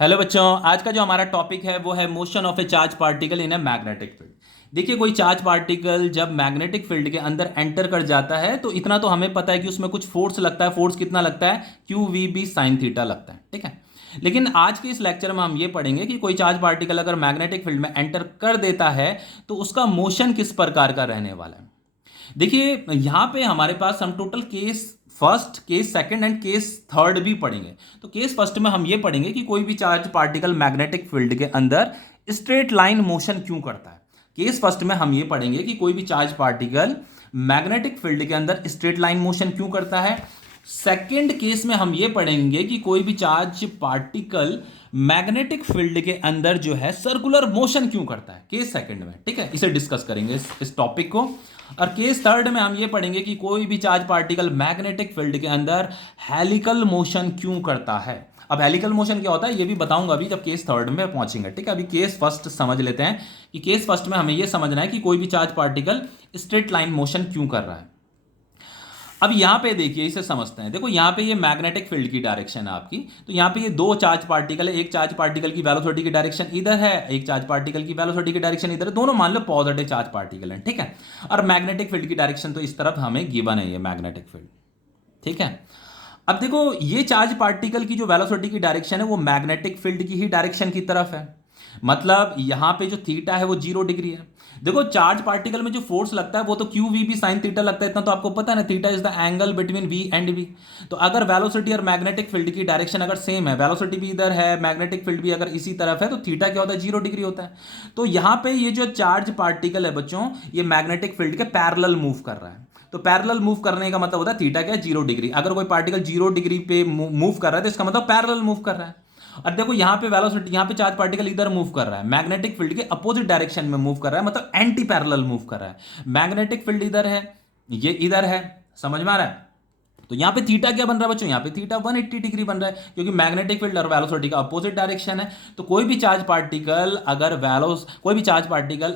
Hello बच्चों, आज का जो हमारा टॉपिक है वो है motion of A charge particle in a magnetic field. देखिए, कोई चार्ज पार्टिकल जब मैग्नेटिक फील्ड के अंदर एंटर कर जाता है तो इतना तो हमें पता है कि उसमें कुछ फोर्स लगता है। फोर्स कितना लगता है? Q V B sine theta लगता है, ठीक है। लेकिन आज के इस लेक्चर में हम ये पढ़ेंगे कि कोई चार्ज पार्टिकल अगर मैग्नेटिक फील्ड में एंटर कर देता है तो उसका मोशन किस प्रकार का रहने वाला है। देखिए, यहां पे हमारे पास हम total case first, case second and case third भी पढ़ेंगे। तो केस फर्स्ट में हम ये पढ़ेंगे कि कोई भी चार्ज पार्टिकल मैग्नेटिक फील्ड के अंदर स्ट्रेट लाइन मोशन क्यों करता है। केस फर्स्ट में हम ये पढ़ेंगे कि कोई भी चार्ज पार्टिकल मैग्नेटिक फील्ड के अंदर स्ट्रेट लाइन मोशन क्यों करता है। सेकेंड केस में हम ये पढ़ेंगे कि कोई भी चार्ज पार्टिकल मैग्नेटिक फील्ड के अंदर जो है सर्कुलर मोशन क्यों करता है, केस सेकंड में, ठीक है। इसे डिस्कस करेंगे इस टॉपिक को। और केस थर्ड में हम ये पढ़ेंगे कि कोई भी चार्ज पार्टिकल मैग्नेटिक फील्ड के अंदर हेलिकल मोशन क्यों करता है। अब हेलिकल मोशन क्या होता है ये भी बताऊंगा अभी जब केस थर्ड में पहुंचेंगे, ठीक है। अभी केस फर्स्ट समझ लेते हैं कि केस फर्स्ट में हमें यह समझना है कि कोई भी charge particle straight line motion क्यों कर रहा है। अब यहां पे देखिए, इसे समझते हैं। देखो, यहां पे ये मैग्नेटिक फील्ड की डायरेक्शन है आपकी। तो यहां पे ये दो चार्ज पार्टिकल है। एक चार्ज पार्टिकल की वेलोसिटी की डायरेक्शन इधर है, एक चार्ज पार्टिकल की वेलोसिटी की डायरेक्शन इधर है। दोनों मान लो पॉजिटिव चार्ज पार्टिकल है, ठीक है। और मैग्नेटिक फील्ड की डायरेक्शन तो इस तरफ हमें गिवन है, ये मैग्नेटिक फील्ड, ठीक है। अब देखो, ये चार्ज पार्टिकल की जो वेलोसिटी की डायरेक्शन है वो मैग्नेटिक फील्ड की ही डायरेक्शन की तरफ है। मतलब यहां पे जो थीटा है वो 0 डिग्री है। देखो, चार्ज पार्टिकल में जो फोर्स लगता है वो तो Q V B sine theta लगता है, इतना तो आपको पता है ना। Theta is the angle between V and V. तो अगर वेलोसिटी और मैग्नेटिक फील्ड की डायरेक्शन अगर सेम है, वेलोसिटी भी इधर है, मैग्नेटिक फील्ड भी अगर इसी तरफ है, तो थीटा क्या होता है? 0 डिग्री होता है। तो यहां पे ये जो चार्ज पार्टिकल है बच्चों, ये मैग्नेटिक फील्ड के पैरेलल मूव कर रहा है। तो पैरेलल मूव करने का मतलब होता है थीटा क्या है? 0 डिग्री। अगर कोई पार्टिकल 0 डिग्री पे मूव कर रहा है तो इसका मतलब पैरेलल मूव कर रहा है। और देखो, यहां पे वेलोसिटी, यहां पे चार्ज पार्टिकल इधर मूव कर रहा है, मैग्नेटिक फील्ड के अपोजिट डायरेक्शन में मूव कर रहा है, मतलब एंटी पैरेलल मूव कर रहा है। मैग्नेटिक फील्ड इधर है, ये इधर है, समझ में आ रहा है। तो यहां पे थीटा क्या बन रहा है बच्चों? यहां पे थीटा 180 डिग्री बन रहा है, क्योंकि मैग्नेटिक फील्ड और वेलोसिटी का अपोजिट डायरेक्शन है। तो कोई भी चार्ज पार्टिकल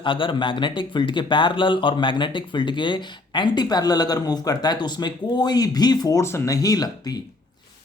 अगर मैग्नेटिक फील्ड के पैरेलल और मैग्नेटिक फील्ड के एंटी पैरेलल अगर मूव करता है तो उसमें कोई भी फोर्स नहीं लगती।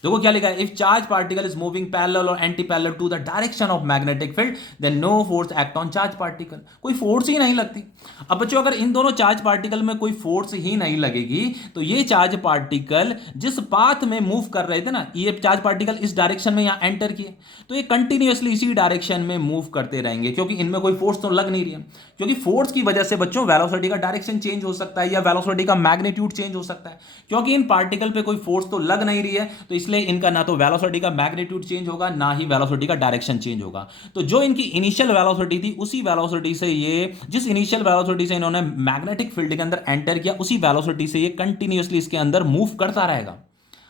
देखो क्या लिखा है, if charge particle is moving parallel or anti parallel to the direction of magnetic field then no force act on charge particle. कोई फोर्स ही नहीं लगती। अब बच्चों, अगर इन दोनों चार्ज पार्टिकल में कोई फोर्स ही नहीं लगेगी तो ये चार्ज पार्टिकल जिस पाथ में मूव कर रहे थे ना, ये चार्ज पार्टिकल इस डायरेक्शन में यहां एंटर किए, तो ये कंटिन्यूअसली इसी डायरेक्शन में मूव करते रहेंगे, क्योंकि इनमें कोई फोर्स तो लग नहीं रही है। क्योंकि फोर्स की वजह से बच्चों वेलोसिटी का डायरेक्शन चेंज हो सकता है या वेलोसिटी का मैग्नीट्यूड चेंज हो सकता है। क्योंकि इन पार्टिकल पे कोई फोर्स तो लग नहीं रही है, तो इसलिए इनका ना तो वेलोसिटी का मैग्नीट्यूड चेंज होगा ना ही वेलोसिटी का डायरेक्शन चेंज होगा। तो जो इनकी इनिशियल वेलोसिटी थी उसी वेलोसिटी से ये, जिस इनिशियल वेलोसिटी से इन्होंने मैग्नेटिक फील्ड के अंदर एंटर किया, उसी वेलोसिटी से ये कंटिन्यूअसली इसके अंदर मूव करता रहेगा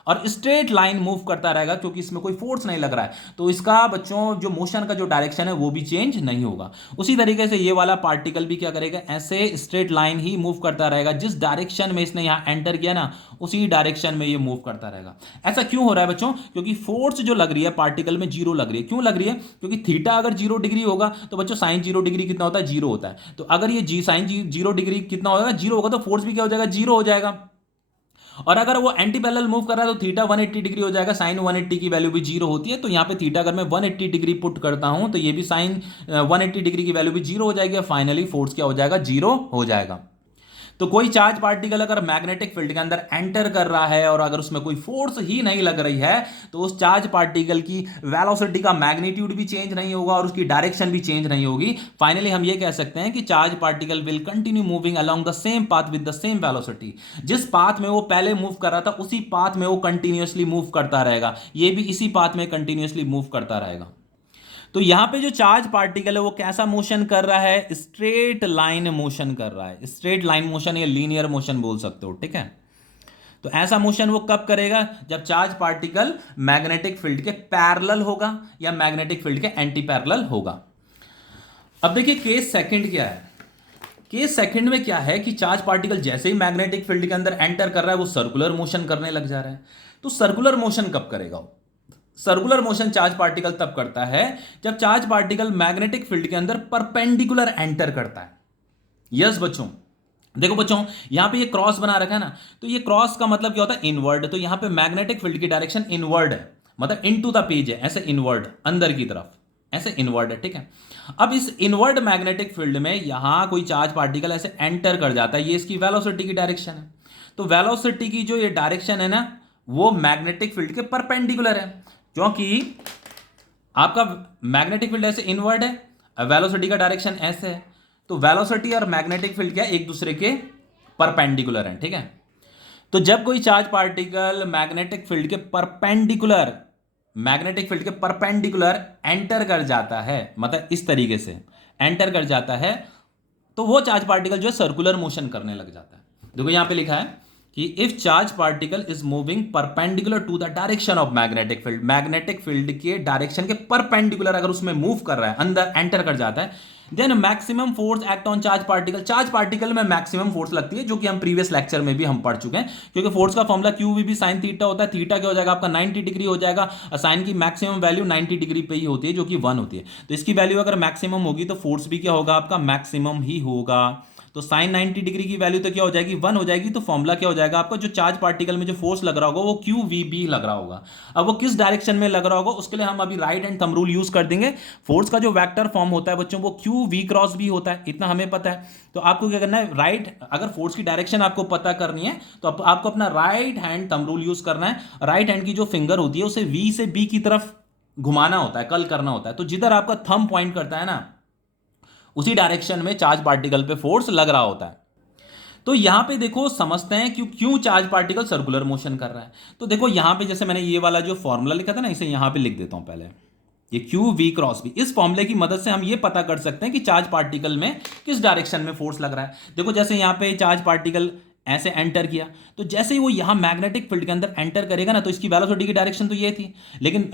और स्ट्रेट लाइन मूव करता रहेगा, क्योंकि इसमें कोई फोर्स नहीं लग रहा है। तो इसका बच्चों जो मोशन का जो डायरेक्शन है वो भी चेंज नहीं होगा। उसी तरीके से ये वाला पार्टिकल भी क्या करेगा, ऐसे स्ट्रेट लाइन ही मूव करता रहेगा। जिस डायरेक्शन में इसने यहां एंटर किया ना, उसी डायरेक्शन में ये मूव करता रहेगा। ऐसा क्यों हो रहा है बच्चों? क्योंकि फोर्स जो लग रही है पार्टिकल में 0 लग रही है। क्यों लग रही है? क्योंकि थीटा अगर 0 डिग्री होगा तो बच्चों साइन 0 डिग्री कितना होता है? 0 होता है। तो अगर ये जी साइन 0 डिग्री कितना होगा? 0 होगा, तो फोर्स भी क्या हो जाएगा? 0 हो जाएगा। और अगर वो एंटी पैरेलल मूव कर रहा है तो थीटा 180 डिग्री हो जाएगा। साइन 180 की वैल्यू भी 0 होती है, तो यहाँ पे थीटा अगर मैं 180 डिग्री पुट करता हूं तो ये भी साइन 180 डिग्री की वैल्यू भी 0 हो जाएगी। फाइनली फोर्स क्या हो जाएगा? 0 हो जाएगा। तो कोई चार्ज पार्टिकल अगर मैग्नेटिक फील्ड के अंदर एंटर कर रहा है और अगर उसमें कोई फोर्स ही नहीं लग रही है तो उस चार्ज पार्टिकल की वेलोसिटी का मैग्नीट्यूड भी चेंज नहीं होगा और उसकी डायरेक्शन भी चेंज नहीं होगी। फाइनली हम ये कह सकते हैं कि charge particle will continue moving along the same path with the same velocity. जिस पाथ में वो पहले मूव कर रहा था उसी पाथ में वो कंटिन्यूअसली मूव करता रहेगा, ये भी इसी पाथ में कंटिन्यूअसली मूव करता रहेगा। तो यहां पे जो चार्ज पार्टिकल है वो कैसा मोशन कर रहा है? स्ट्रेट लाइन मोशन कर रहा है। स्ट्रेट लाइन मोशन या लीनियर मोशन बोल सकते हो, ठीक है। तो ऐसा मोशन वो कब करेगा? जब चार्ज पार्टिकल मैग्नेटिक फील्ड के पैरेलल होगा या मैग्नेटिक फील्ड के एंटी पैरेलल होगा। अब देखिए केस सेकंड क्या है। केस सेकंड में क्या है कि चार्ज पार्टिकल जैसे ही मैग्नेटिक फील्ड के अंदर एंटर कर रहा है वो सर्कुलर मोशन करने लग जा रहा है। तो सर्कुलर मोशन कब करेगा वो? सर्कुलर मोशन चार्ज पार्टिकल तब करता है जब चार्ज पार्टिकल मैग्नेटिक फील्ड के अंदर परपेंडिकुलर एंटर करता है। यस बच्चों, देखो बच्चों, यहां पे ये क्रॉस बना रखा है ना, तो ये क्रॉस का मतलब क्या होता है? इनवर्ड। तो यहां पे मैग्नेटिक फील्ड की डायरेक्शन इनवर्ड है। मतलब इनटू द पेज है, ऐसे इनवर्ड, अंदर की तरफ ऐसे इनवर्ड है, ठीक है। अब इस इनवर्ड मैग्नेटिक फील्ड में यहां कोई चार्ज पार्टिकल ऐसे एंटर कर जाता है, ये इसकी वेलोसिटी की डायरेक्शन है। तो वेलोसिटी की जो ये डायरेक्शन है ना, वो मैग्नेटिक फील्ड के परपेंडिकुलर है, क्योंकि आपका मैग्नेटिक फील्ड ऐसे इनवर्ड है, वेलोसिटी का डायरेक्शन ऐसे है, तो वेलोसिटी और मैग्नेटिक फील्ड क्या है, एक दूसरे के परपेंडिकुलर है, ठीक है। तो जब कोई चार्ज पार्टिकल मैग्नेटिक फील्ड के परपेंडिकुलर एंटर कर जाता है, मतलब इस तरीके से एंटर कर जाता है, तो वो चार्ज पार्टिकल जो है सर्कुलर मोशन करने लग जाता है। देखो यहां पे लिखा है कि if charge particle is moving perpendicular to the direction of magnetic field के डायरेक्शन के परपेंडिकुलर अगर उसमें मूव कर रहा है, अंदर एंटर कर जाता है, then maximum force act on charge particle में मैक्सिमम फोर्स लगती है, जो कि हम प्रीवियस लेक्चर में भी हम पढ़ चुके हैं, क्योंकि फोर्स का formula Q V B sine theta होता है। थीटा क्या हो जाएगा आपका 90 डिग्री हो जाएगा, साइन की मैक्सिमम वैल्यू 90 डिग्री पे ही होती है, जो कि 1 होती है। तो इसकी वैल्यू अगर मैक्सिमम होगी तो फोर्स भी क्या होगा आपका, मैक्सिमम ही होगा। तो साइन 90 डिग्री की वैल्यू तो क्या हो जाएगी, 1 हो जाएगी। तो फॉर्मूला क्या हो जाएगा आपका, जो चार्ज पार्टिकल में जो फोर्स लग रहा होगा वो क्यू वी बी लग रहा होगा। अब वो किस डायरेक्शन में लग रहा होगा, उसके लिए हम अभी right hand thumb rule use कर देंगे। फोर्स का जो वेक्टर फॉर्म होता है बच्चों, वो क्यू वी क्रॉस बी होता है, इतना हमें पता है। तो आपको क्या करना है, राइट, अगर फोर्स की डायरेक्शन आपको पता करनी है तो आपको अपना right hand thumb rule use करना है। राइट हैंड की जो फिंगर होती है उसे वी से बी की तरफ घुमाना होता है, कल करना होता है। तो जिधर आपका थंब पॉइंट करता है ना, उसी डायरेक्शन में चार्ज पार्टिकल पे फोर्स लग रहा होता है। तो यहां पे देखो समझते हैं कि क्यों चार्ज पार्टिकल सर्कुलर मोशन कर रहा है। तो देखो यहां पे जैसे मैंने ये वाला जो फॉर्मूला लिखा था ना, इसे यहां पे लिख देता हूं पहले, ये क्यू वी क्रॉस बी। इस फॉर्मूले की मदद से हम ये पता कर सकते हैं कि चार्ज पार्टिकल में किस डायरेक्शन में फोर्स लग रहा है। देखो जैसे यहां पे चार्ज पार्टिकल ऐसे एंटर किया, तो जैसे ही वो यहां मैग्नेटिक फील्ड के अंदर एंटर करेगा ना, तो इसकी वेलोसिटी की डायरेक्शन तो ये थी, लेकिन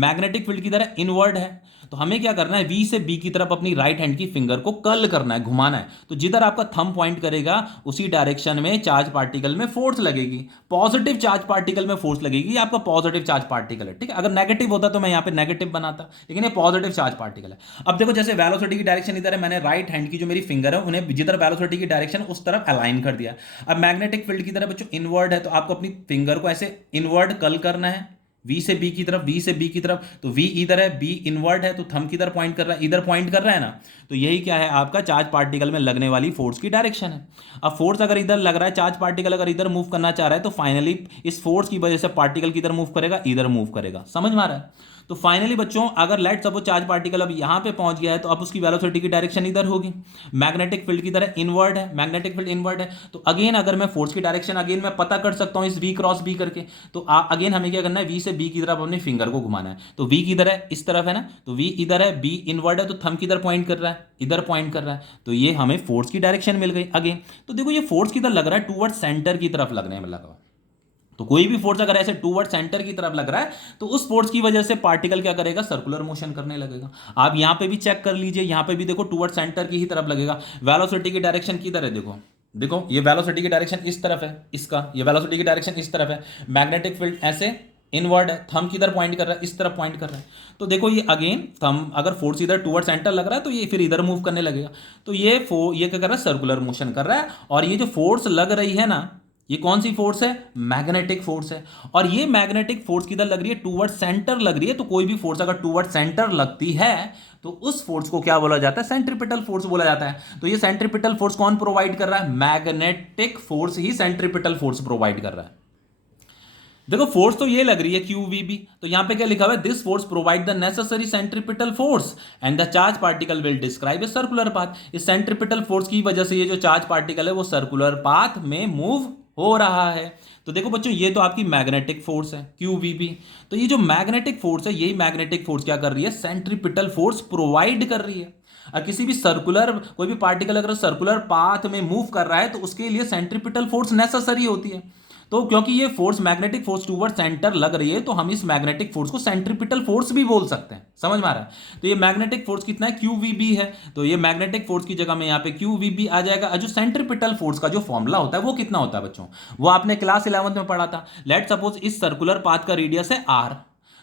मैग्नेटिक फील्ड की तरह इनवर्ड है। तो हमें क्या करना है, वी से बी की तरफ अपनी राइट हैंड की फिंगर को कर्ल करना है, घुमाना है। तो जिधर आपका थंब पॉइंट करेगा उसी डायरेक्शन में चार्ज पार्टिकल में फोर्स लगेगी। पॉजिटिव चार्ज पार्टिकल में फोर्स लगेगी, आपका पॉजिटिव चार्ज पार्टिकल है, ठीक है। अगर नेगेटिव होता तो मैं यहां पे नेगेटिव बनाता, लेकिन ये पॉजिटिव चार्ज पार्टिकल है। अब देखो जैसे वेलोसिटी की डायरेक्शन इधर है, मैंने राइट हैंड की जो मेरी फिंगर है उन्हें जिधर वेलोसिटी की डायरेक्शन उस तरफ अलाइन कर दिया। अब मैग्नेटिक फील्ड की तरफ बच्चों इनवर्ड है, तो आपको अपनी फिंगर को ऐसे इनवर्ड कर्ल करना है, वी से बी की तरफ, वी से बी की तरफ। तो वी इधर है, बी इनवर्ड है, तो थंब किधर पॉइंट कर रहा है, इधर पॉइंट कर रहा है ना। तो यही क्या है आपका चार्ज पार्टिकल में लगने वाली फोर्स की डायरेक्शन है। अब फोर्स अगर इधर लग रहा है, चार्ज पार्टिकल अगर इधर मूव करना चाह रहा है, तो फाइनली इस फोर्स की वजह से पार्टिकल किधर मूव करेगा, इधर मूव करेगा। समझ में आ रहा है। तो फाइनली बच्चों अगर लेट सपोज चार्ज पार्टिकल अब यहां पे पहुंच गया है, तो अब उसकी वेलोसिटी की डायरेक्शन इधर होगी, मैग्नेटिक फील्ड की तरह इनवर्ड है, मैग्नेटिक फील्ड इनवर्ड है। तो अगेन अगर मैं फोर्स की डायरेक्शन अगेन मैं पता कर सकता हूं इस वी क्रॉस बी करके। तो अगेन हमें क्या करना है, वी से बी की तरफ अपने फिंगर को घुमाना है। तो वी किधर है, इस तरफ है ना, तो वी इधर है, बी इनवर्ड है, तो थंब किधर पॉइंट कर रहा है, इधर पॉइंट कर रहा है। तो ये हमें फोर्स की डायरेक्शन मिल गई अगेन। तो देखो ये फोर्स किधर लग रहा है, टूवर्ड सेंटर की तरफ लगने में लगा। तो कोई भी फोर्स अगर ऐसे टूवर्ड सेंटर की तरफ लग रहा है, तो उस फोर्स की वजह से पार्टिकल क्या करेगा, सर्कुलर मोशन करने लगेगा। आप यहां पे भी चेक कर लीजिए, यहां पे भी देखो टूवर्ड सेंटर की ही तरफ लगेगा। वेलोसिटी की डायरेक्शन किधर है, देखो देखो ये वेलोसिटी की डायरेक्शन इस तरफ है, इसका ये वेलोसिटी की डायरेक्शन इस तरफ है। मैग्नेटिक फील्ड ऐसे इनवर्ड है, थंब किधर पॉइंट कर रहा है, इस तरफ पॉइंट कर रहा है। तो देखो ये अगेन थंब अगर फोर्स इधर टूवर्ड सेंटर लग रहा है, तो ये फिर इधर मूव करने लगेगा। तो ये क्या कर रहा है, सर्कुलर मोशन कर रहा है। और ये जो फोर्स लग रही है ना, ये कौन सी फोर्स है, मैग्नेटिक फोर्स है। और ये मैग्नेटिक फोर्स किधर लग रही है, टूवर्ड सेंटर लग रही है। तो कोई भी फोर्स अगर टूवर्ड सेंटर लगती है, तो उस फोर्स को क्या बोला जाता है, सेंट्रीपिटल फोर्स बोला जाता है। तो ये सेंट्रीपिटल फोर्स कौन प्रोवाइड कर रहा है, मैग्नेटिक फोर्स ही सेंट्रीपिटल फोर्स प्रोवाइड कर रहा है। देखो फोर्स तो ये लग रही है क्यू वी बी, तो यहां पे क्या लिखा हुआ है, this force provide the necessary centripetal force and the charge particle will describe a circular path. इस सेंट्रीपिटल फोर्स की वजह से ये जो चार्ज पार्टिकल है वो सर्कुलर पाथ में मूव हो रहा है। तो देखो बच्चों ये तो आपकी मैग्नेटिक फोर्स है क्यू वी बी। तो ये जो मैग्नेटिक फोर्स है, यही मैग्नेटिक फोर्स क्या कर रही है, सेंट्रीपिटल फोर्स प्रोवाइड कर रही है। और किसी भी सर्कुलर कोई भी पार्टिकल अगर सर्कुलर पाथ में मूव कर रहा है, तो उसके लिए सेंट्रीपिटल फोर्स नेसेसरी होती है। तो क्योंकि ये force magnetic force toward centre लग रही है, तो हम इस मैग्नेटिक फोर्स को सेंट्रीपिटल फोर्स भी बोल सकते हैं। समझ में आ रहा है। तो ये मैग्नेटिक फोर्स कितना है, क्यू वी बी है। तो ये मैग्नेटिक फोर्स की जगह में यहाँ पे क्यू वी बी आ जाएगा। और जो सेंट्रीपिटल फोर्स का जो फॉर्मूला होता है वो कितना होता है बच्चों, वो आपने क्लास 11th में पढ़ा था। लेट सपोज इस सर्कुलर पाथ का रेडियस है आर,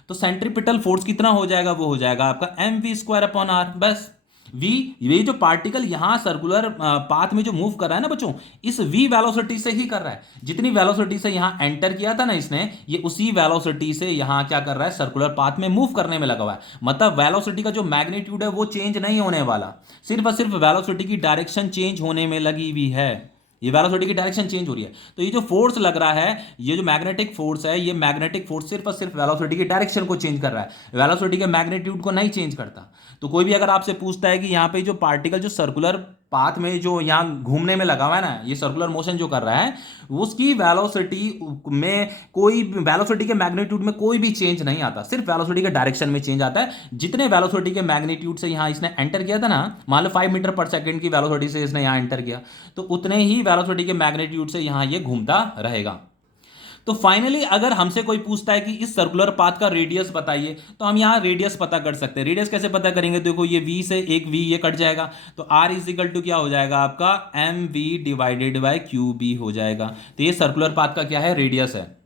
तो सेंट्रीपिटल फोर्स कितना हो जाएगा, वो हो जाएगा आपका M V square upon R. बस v, ये जो पार्टिकल यहां सर्कुलर पाथ में जो मूव कर रहा है ना बच्चों, इस v वेलोसिटी से ही कर रहा है। जितनी वेलोसिटी से यहां एंटर किया था ना इसने, ये उसी वेलोसिटी से यहां क्या कर रहा है, सर्कुलर पाथ में मूव करने में लगा हुआ है। मतलब वेलोसिटी का जो मैग्नीट्यूड है वो चेंज नहीं होने वाला, सिर्फ और सिर्फ वेलोसिटी की डायरेक्शन चेंज होने में लगी हुई है। ये वेलोसिटी की डायरेक्शन चेंज हो रही है। तो ये जो फोर्स लग रहा है, ये जो मैग्नेटिक फोर्स है, ये मैग्नेटिक फोर्स सिर्फ और सिर्फ वेलोसिटी की डायरेक्शन को चेंज कर रहा है, वेलोसिटी के मैग्नीट्यूड को नहीं चेंज करता। तो कोई भी अगर आपसे पूछता है कि यहाँ पे जो पार्टिकल जो सर्कुलर पाथ में जो यहाँ घूमने में लगा हुआ है ना, ये सर्कुलर मोशन जो कर रहा है, उसकी वेलोसिटी में कोई वेलोसिटी के मैग्नीट्यूड में कोई भी चेंज नहीं आता, सिर्फ वेलोसिटी के डायरेक्शन में चेंज आता है। जितने वेलोसिटी के मैग्नीट्यूड से यहाँ इसने एंटर किया था ना, मान लो 5 मीटर पर सेकंड की वेलोसिटी से इसने यहाँ एंटर किया, तो उतने ही वेलोसिटी के मैग्नीट्यूड से यहाँ ये घूमता रहेगा। तो फाइनली अगर हमसे कोई पूछता है कि इस सर्कुलर पाथ का रेडियस बताइए, तो हम यहाँ रेडियस पता कर सकते हैं। रेडियस कैसे पता करेंगे, देखो ये v से एक v ये कट जाएगा, तो r इजिकल टू क्या हो जाएगा आपका, mv डिवाइडेड बाय qb हो जाएगा। तो ये सर्कुलर पाथ का क्या है, रेडियस है।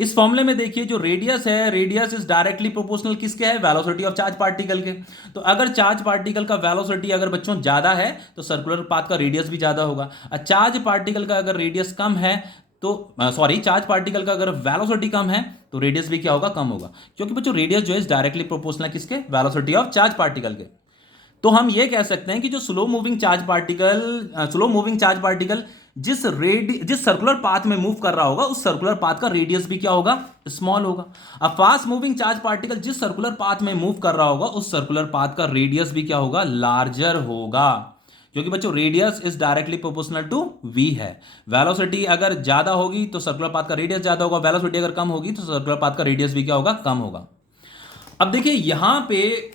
इस फॉर्मूले में देखिए जो रेडियस है, रेडियस इज डायरेक्टली प्रोपोर्शनल किसके है, वेलोसिटी ऑफ चार्ज पार्टिकल के। तो अगर चार्ज पार्टिकल का वेलोसिटी अगर बच्चों ज्यादा है तो सर्कुलर पाथ का रेडियस भी ज्यादा होगा, और चार्ज पार्टिकल का अगर रेडियस कम है तो चार्ज पार्टिकल का अगर वेलोसिटी कम है तो रेडियस भी क्या होगा, कम होगा। क्योंकि बच्चों रेडियस जो है डायरेक्टली प्रोपोर्शनल किसके, वेलोसिटी ऑफ चार्ज पार्टिकल के। तो हम ये कह सकते हैं कि जो स्लो मूविंग चार्ज पार्टिकल जिस सर्कुलर पाथ में मूव कर रहा होगा, उस सर्कुलर पाथ का रेडियस भी क्या होगा, स्मॉल होगा। अब फास्ट मूविंग चार्ज पार्टिकल जिस सर्कुलर पाथ में मूव कर रहा होगा, उस सर्कुलर पाथ का रेडियस भी क्या होगा, लार्जर होगा। क्योंकि बच्चों radius is directly proportional to v है। वेलोसिटी अगर ज्यादा होगी तो सर्कुलर पाथ का रेडियस ज्यादा होगा, वेलोसिटी अगर कम होगी तो सर्कुलर पाथ का रेडियस भी क्या होगा, कम होगा। अब देखिए यहां पे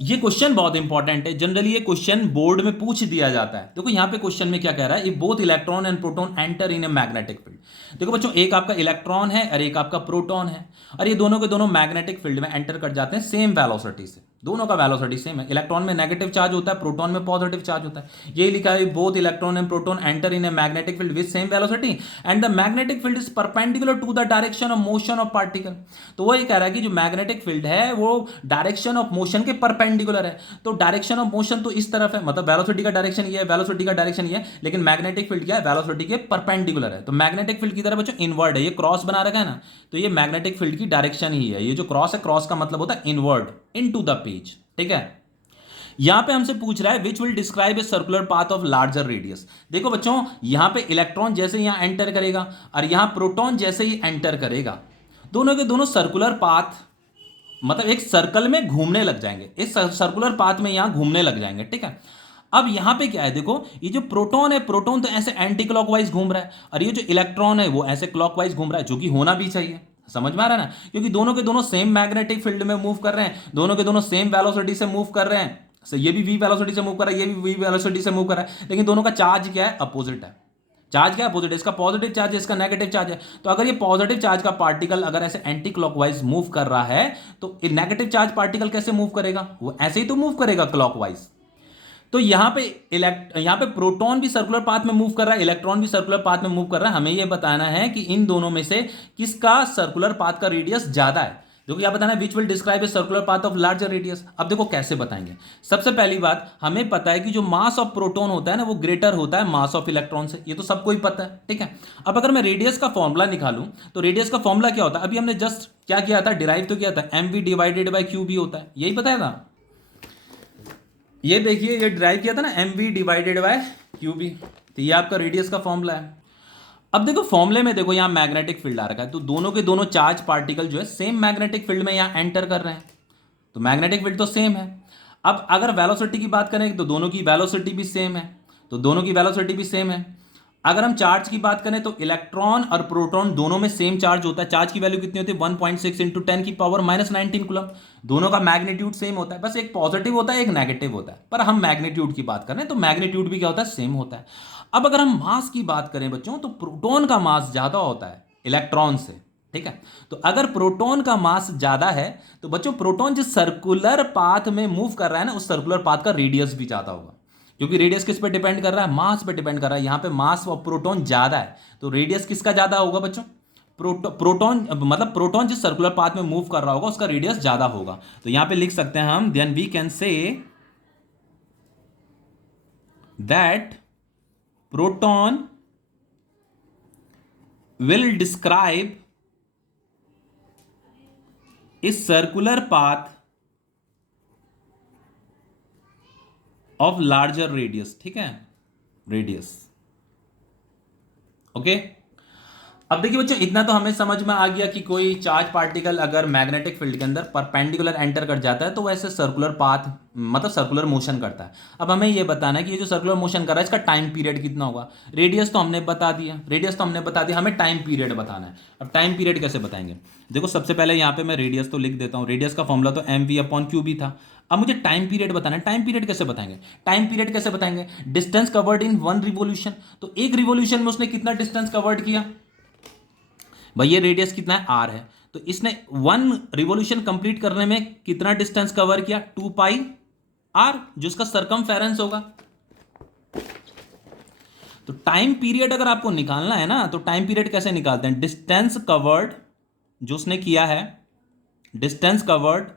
ये क्वेश्चन बहुत इंपॉर्टेंट है, जनरली ये क्वेश्चन बोर्ड में पूछ दिया जाता है। देखो यहां पे क्वेश्चन में क्या कह रहा है, if both electron and proton enter in a magnetic field. देखो बच्चों एक आपका इलेक्ट्रॉन है और एक आपका प्रोटॉन है, और ये दोनों के दोनों मैग्नेटिक फील्ड में एंटर कर जाते हैं सेम वेलोसिटी से, दोनों का वेलोसिटी सेम है। इलेक्ट्रॉन में नेगेटिव चार्ज होता है, प्रोटॉन में पॉजिटिव चार्ज होता है। यही लिखा है, both electron and proton enter in a magnetic field with same velocity and the magnetic field is perpendicular to the direction of motion of particle. तो वो ये कह रहा है कि जो मैग्नेटिक फील्ड है वो डायरेक्शन ऑफ मोशन के परपेंडिकुलर है। तो डायरेक्शन ऑफ मोशन तो इस तरफ है, मतलब वेलोसिटी का डायरेक्शन ये है, वेलोसिटी का डायरेक्शन ये है, लेकिन मैग्नेटिक फील्ड क्या है, वेलोसिटी के परपेंडिकुलर है। तो मैग्नेटिक फील्ड की तरह बच्चों इनवर्ड है, ये क्रॉस बना रखा है ना, तो ये मैग्नेटिक फील्ड की डायरेक्शन ही है। ये जो क्रॉस है, क्रॉस का मतलब होता है इनवर्ड, इनटू द पेज, ठीक है। यहां पे हमसे पूछ रहा है which will describe a circular path of larger radius. देखो बच्चों यहां पे इलेक्ट्रॉन जैसे यहां एंटर करेगा और यहां प्रोटॉन जैसे ही एंटर करेगा, दोनों के दोनों सर्कुलर पाथ मतलब एक सर्कल में घूमने लग जाएंगे, इस सर्कुलर पाथ में यहां घूमने लग जाएंगे, ठीक है। अब यहां पे क्या है, देखो ये जो प्रोटॉन है, प्रोटॉन तो ऐसे एंटी क्लॉकवाइज घूम रहा है, और ये जो इलेक्ट्रॉन है वो ऐसे क्लॉकवाइज घूम रहा है, जो कि होना भी चाहिए। समझ में आ रहा है ना, क्योंकि दोनों के दोनों सेम मैग्नेटिक फील्ड में मूव कर रहे हैं, दोनों के दोनों सेम वेलोसिटी से मूव कर रहे हैं। ये भी v वेलोसिटी से मूव कर रहा है, ये भी v वेलोसिटी से मूव कर रहा है, लेकिन दोनों का चार्ज क्या है, अपोजिट है। चार्ज क्या है, अपोजिट है। इसका पॉजिटिव चार्ज है, इसका नेगेटिव चार्ज है। तो अगर ये पॉजिटिव चार्ज का पार्टिकल अगर ऐसे एंटी क्लॉकवाइज मूव कर रहा है, तो नेगेटिव चार्ज पार्टिकल कैसे मूव करेगा, वो ऐसे ही तो मूव करेगा क्लॉकवाइज। तो यहां पे प्रोटॉन भी सर्कुलर पाथ में मूव कर रहा है, इलेक्ट्रॉन भी सर्कुलर पाथ में मूव कर रहा है। हमें यह बताना है कि इन दोनों में से किसका सर्कुलर पाथ का रेडियस ज्यादा है। देखो क्या बताना है, which will describe a circular path of larger radius. अब देखो कैसे बताएंगे। सबसे पहली बात हमें पता है कि जो मास ऑफ प्रोटॉन होता है ना, वो ग्रेटर होता है मास ऑफ इलेक्ट्रॉन से, ये तो सबको ही पता है, ठीक है। अब अगर मैं रेडियस का फॉर्मूला निकालूं, तो रेडियस का फॉर्मूला क्या होता है, अभी हमने जस्ट क्या किया था, डिराइव तो किया था, mv डिवाइडेड बाई क्यूबी होता है, यही बताया था। ये देखिए ये डिराइव किया था ना, mv डिवाइडेड बाय क्यूबी, तो ये आपका रेडियस का फॉर्मूला है। अब देखो फॉर्मूले में देखो यहाँ मैग्नेटिक फील्ड आ रखा है, तो दोनों के दोनों चार्ज पार्टिकल जो है सेम मैग्नेटिक फील्ड में यहाँ एंटर कर रहे हैं, तो मैग्नेटिक फील्ड तो सेम है। अब अगर वेलोसिटी की बात करें तो दोनों की वेलोसिटी भी सेम है, तो दोनों की वेलोसिटी भी सेम है। अगर हम चार्ज की बात करें तो इलेक्ट्रॉन और प्रोटॉन दोनों में सेम चार्ज होता है। चार्ज की वैल्यू कितनी होती है, 1.6 इंटू 10 की पावर -19 कूलम। दोनों का मैग्नीट्यूड सेम होता है, बस एक पॉजिटिव होता है एक नेगेटिव होता है, पर हम मैग्नीट्यूड की बात कर रहे हैं तो मैग्नीट्यूड भी क्या होता है, सेम होता है। अब अगर हम मास की बात करें बच्चों, तो प्रोटॉन का मास ज्यादा होता है इलेक्ट्रॉन से, ठीक है। तो अगर प्रोटॉन का मास ज्यादा है तो बच्चों प्रोटॉन जिस सर्कुलर पाथ में मूव कर रहा है ना, उस सर्कुलर पाथ का रेडियस भी ज्यादा होगा, क्योंकि रेडियस किस पे डिपेंड कर रहा है, मास पे डिपेंड कर रहा है। यहां पे मास ऑफ प्रोटॉन ज्यादा है, तो रेडियस किसका ज्यादा होगा बच्चों, प्रोटॉन मतलब प्रोटॉन जिस सर्कुलर पाथ में मूव कर रहा होगा उसका रेडियस ज्यादा होगा। तो यहां पे लिख सकते हैं हम, then we can say that proton will describe a circular path of larger radius, ठीक है, रेडियस। ओके, अब देखिए बच्चों, इतना तो हमें समझ में आ गया कि कोई चार्ज पार्टिकल अगर मैग्नेटिक फील्ड के अंदर परपेंडिकुलर एंटर कर जाता है तो वैसे सर्कुलर पाथ, मतलब सर्कुलर मोशन करता है। अब हमें ये बताना है कि ये जो सर्कुलर मोशन कर रहा है इसका टाइम पीरियड कितना होगा। रेडियस तो हमने बता दिया, हमें टाइम पीरियड बताना है। अब टाइम पीरियड कैसे बताएंगे? देखो, सबसे पहले यहाँ पे मैं रेडियस तो लिख देता हूँ। रेडियस का फॉर्मूला तो mv/qb था। अब मुझे टाइम पीरियड बताना है। टाइम पीरियड कैसे बताएंगे? Distance covered in 1 revolution. तो एक रिवोल्यूशन में उसने कितना डिस्टेंस कवर्ड किया भाई? ये रेडियस कितना है, r है, तो इसने 1 रिवोल्यूशन कंप्लीट करने में कितना डिस्टेंस कवर किया? 2 पाई r, जो इसका सरकमफेरेंस होगा। तो टाइम पीरियड अगर आपको निकालना है ना, तो टाइम पीरियड कैसे निकालते हैं? डिस्टेंस कवर्ड जो उसने किया है, distance covered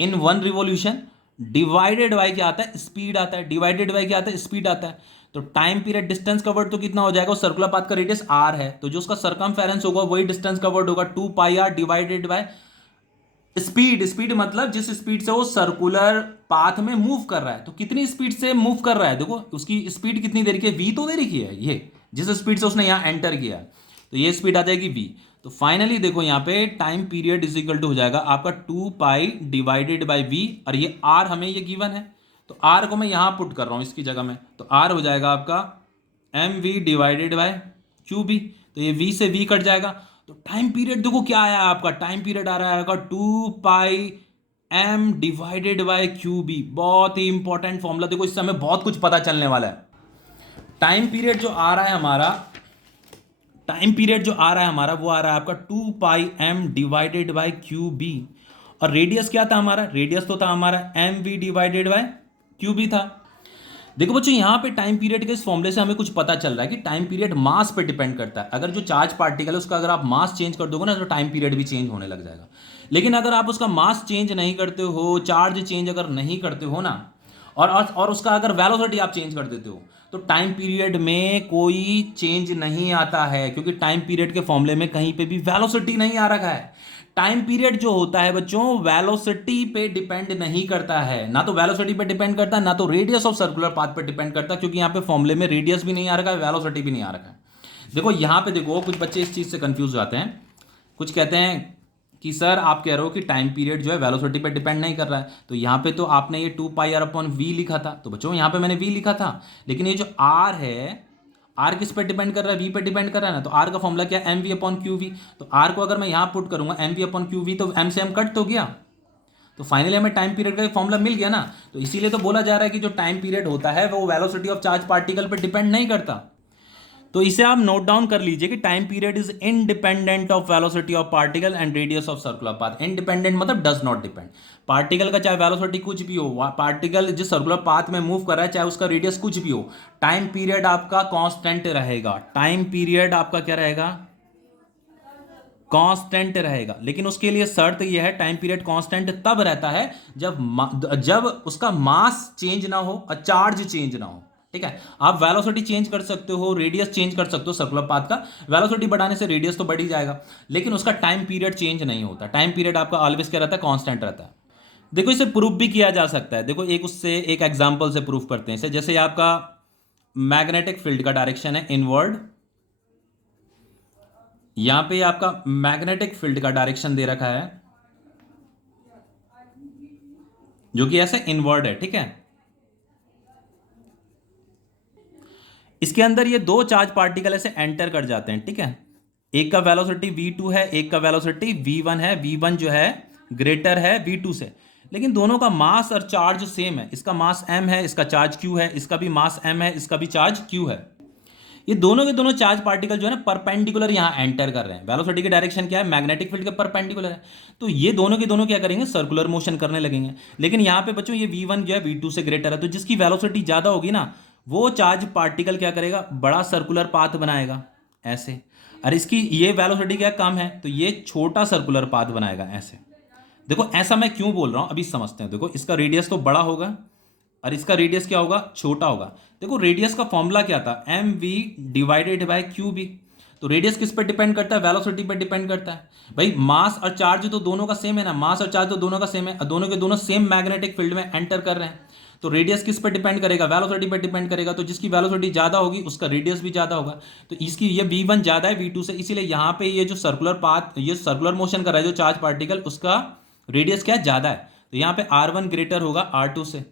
in 1 revolution divided by क्या आता है? स्पीड आता है। स्पीड आता है। तो टाइम पीरियड डिस्टेंस कवर्ड तो कितना हो जाएगा? सर्कुलर पाथ का रेडियस r है, तो जो उसका सरकमफेरेंस होगा वही डिस्टेंस कवर्ड होगा, 2 पाई r डिवाइडेड बाय स्पीड मतलब जिस स्पीड से वो सर्कुलर पाथ में मूव कर रहा है। तो कितनी स्पीड से मूव कर रहा है? देखो, उसकी स्पीड कितनी दे रखी है? v तो दे रखी है, ये जिस स्पीड से उसने यहां एंटर किया, तो ये स्पीड आ जाएगी v। तो फाइनली देखो, यहां पे time period is equal to हो जाएगा आपका 2 पाई डिवाइडेड बाई v, और ये r हमें ये गिवन है, तो r को मैं यहां पुट कर रहा हूं इसकी जगह में, तो r हो जाएगा आपका mv डिवाइडेड बाय qb। तो ये v से v कट जाएगा। तो टाइम पीरियड देखो क्या आया आपका? टाइम पीरियड आ रहा है आपका 2 पाई m डिवाइडेड बाय qb। बहुत ही इंपॉर्टेंट फॉर्मूला, देखो इससे हमें बहुत कुछ पता चलने वाला है। टाइम पीरियड जो आ रहा है हमारा, वो आ रहा है आपका 2 पाई m डिवाइडेड बाय qb। और रेडियस क्या था हमारा? रेडियस तो था हमारा mv डिवाइडेड बाय qb था। देखो बच्चों, यहां पे टाइम पीरियड के इस फॉर्मूले से हमें कुछ पता चल रहा है कि टाइम पीरियड मास पे डिपेंड करता है। अगर जो चार्ज पार्टिकल है उसका अगर आप मास चेंज कर दोगे ना, तो टाइम पीरियड भी चेंज होने लग जाएगा। लेकिन अगर आप उसका मास चेंज नहीं करते हो, चार्ज चेंज अगर नहीं करते हो ना, और उसका अगर वेलोसिटी आप चेंज कर देते हो, तो टाइम पीरियड में कोई चेंज नहीं आता है, क्योंकि टाइम पीरियड के फॉर्मूले में कहीं पे भी वेलोसिटी नहीं आ रखा है। टाइम पीरियड जो होता है बच्चों, वेलोसिटी पे डिपेंड नहीं करता है, ना तो वेलोसिटी पे डिपेंड करता है, ना तो रेडियस ऑफ सर्कुलर पाथ पे डिपेंड करता है, क्योंकि यहां पे फॉर्मूले में रेडियस भी नहीं आ रखा है, वेलोसिटी भी नहीं आ रखा है। देखो यहां पे देखो, कुछ बच्चे इस चीज से कंफ्यूज जाते हैं। कुछ कहते हैं कि सर आप कह रहे हो कि टाइम पीरियड जो है वेलोसिटी पे डिपेंड नहीं कर रहा है, तो यहाँ पे तो आपने ये 2 पाई r अपॉन v लिखा था। तो बच्चों यहाँ पे मैंने v लिखा था, लेकिन ये जो r है, r किस पे डिपेंड कर रहा है? v पे डिपेंड कर रहा है ना। तो r का फॉर्मूला क्या है? mv upon qv। तो r को अगर मैं यहाँ पुट करूंगा mv अपॉन qv, तो m से m कट तो गया, तो फाइनली हमें टाइम पीरियड का फॉर्मूला मिल गया ना। तो इसीलिए तो बोला जा रहा है कि जो टाइम पीरियड होता है वो वेलोसिटी ऑफ चार्ज पार्टिकल पर डिपेंड नहीं करता। तो इसे आप नोट डाउन कर लीजिए कि time period is independent of velocity of particle and radius of circular path. Independent मतलब डज नॉट डिपेंड। पार्टिकल का चाहे वेलोसिटी कुछ भी हो, पार्टिकल जिस सर्कुलर पाथ में मूव कर रहा है, चाहे उसका रेडियस कुछ भी हो, टाइम पीरियड आपका कांस्टेंट रहेगा। टाइम पीरियड आपका क्या रहेगा? कांस्टेंट रहेगा। लेकिन उसके लिए शर्त यह है, टाइम पीरियड कांस्टेंट तब रहता है जब उसका मास चेंज ना हो और चार्ज चेंज ना हो। ठीक है, आप वेलोसिटी चेंज कर सकते हो, रेडियस चेंज कर सकते हो सर्कुलर पाथ का। वेलोसिटी बढ़ाने से रेडियस तो बढ़ ही जाएगा, लेकिन उसका टाइम पीरियड चेंज नहीं होता। टाइम पीरियड आपका ऑलवेज क्या रहता है? कांस्टेंट रहता है। देखो इसे प्रूफ भी किया जा सकता है। देखो एक एग्जांपल से प्रूफ करते हैं इसे। जैसे आपका मैग्नेटिक फील्ड का डायरेक्शन है इनवर्ड, यहां पे आपका मैग्नेटिक फील्ड का डायरेक्शन दे रखा है जो कि ऐसे इनवर्ड है। ठीक है, इसके अंदर ये 2 चार्ज पार्टिकल ऐसे एंटर कर जाते हैं। ठीक है, एक का वेलोसिटी v2 है, एक का वेलोसिटी v1 है। v1 जो है ग्रेटर है v2 से, लेकिन दोनों का मास और चार्ज सेम है। इसका मास m है, इसका चार्ज q है। इसका भी मास m है, इसका भी चार्ज q है। ये दोनों के दोनों चार्ज पार्टिकल जो है ना, परपेंडिकुलर यहां एंटर कर रहे हैं। वेलोसिटी की डायरेक्शन क्या है? मैग्नेटिक फील्ड के परपेंडिकुलर है। तो ये दोनों के दोनों क्या करेंगे? सर्कुलर मोशन करने लगेंगे। लेकिन यहां पे बच्चों ये v1 जो है v2 से ग्रेटर है, तो जिसकी वेलोसिटी ज्यादा होगी ना, वो चार्ज पार्टिकल क्या करेगा? बड़ा सर्कुलर पाथ बनाएगा ऐसे। और इसकी ये वेलोसिटी क्या कम है, तो ये छोटा सर्कुलर पाथ बनाएगा ऐसे। देखो ऐसा मैं क्यों बोल रहा हूं, अभी समझते हैं। देखो इसका रेडियस तो बड़ा होगा, और इसका रेडियस क्या होगा, छोटा होगा। देखो रेडियस का फॉर्मूला क्या था, M V divided by Q B. तो रेडियस किस पे डिपेंड करता है, वेलोसिटी पे डिपेंड करता है। भाई मास और चार्ज तो दोनों का सेम है ना, मास और चार्ज तो दोनों का सेम है, दोनों के दोनों सेम मैग्नेटिक फील्ड में एंटर कर रहे हैं। तो रेडियस किस पे डिपेंड करेगा, वेलोसिटी पे डिपेंड करेगा। तो जिसकी वेलोसिटी ज्यादा होगी उसका रेडियस भी ज्यादा होगा। तो इसकी ये v1 ज्यादा है v2 से, इसीलिए यहाँ पे ये जो सर्कुलर पाथ, ये सर्कुलर मोशन कर रहा है जो चार्ज पार्टिकल, उसका रेडियस क्या ज्यादा है। तो यहाँ पे r1 ग्रेटर होगा r2 से।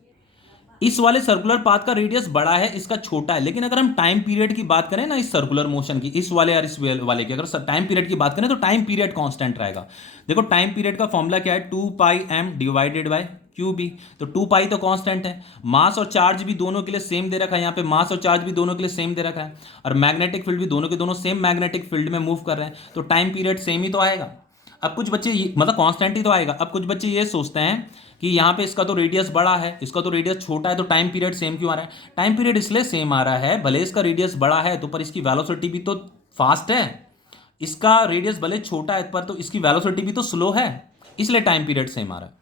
इस वाले सर्कुलर पाथ का रेडियस बड़ा है, इसका छोटा है। लेकिन अगर हम टाइम पीरियड की बात करें ना, इस सर्कुलर मोशन की, इस वाले और इस वाले की, अगर टाइम पीरियड की बात करें तो टाइम पीरियड कांस्टेंट रहेगा। देखो टाइम पीरियड का फॉर्मूला क्या है, 2πm divided by Q B. तो 2π तो कांस्टेंट है, मास और चार्ज भी दोनों के लिए सेम दे रखा है, यहाँ पे मास और चार्ज भी दोनों के लिए सेम दे रखा है, और मैग्नेटिक फील्ड भी दोनों के दोनों सेम मैग्नेटिक फील्ड में मूव कर रहे हैं। तो टाइम पीरियड सेम ही तो आएगा। अब कुछ बच्चे मतलब कांस्टेंट ही तो आएगा। अब कुछ बच्चे ये सोचते हैं कि यहाँ पे इसका तो रेडियस बड़ा है, इसका तो रेडियस छोटा है, तो टाइम पीरियड सेम क्यों आ रहा है। टाइम पीरियड इसलिए सेम आ रहा है, भले इसका रेडियस बड़ा है तो पर इसकी वेलोसिटी भी तो फास्ट है, इसका रेडियस भले छोटा है पर तो इसकी वेलोसिटी भी तो स्लो है, इसलिए टाइम पीरियड सेम आ रहा है।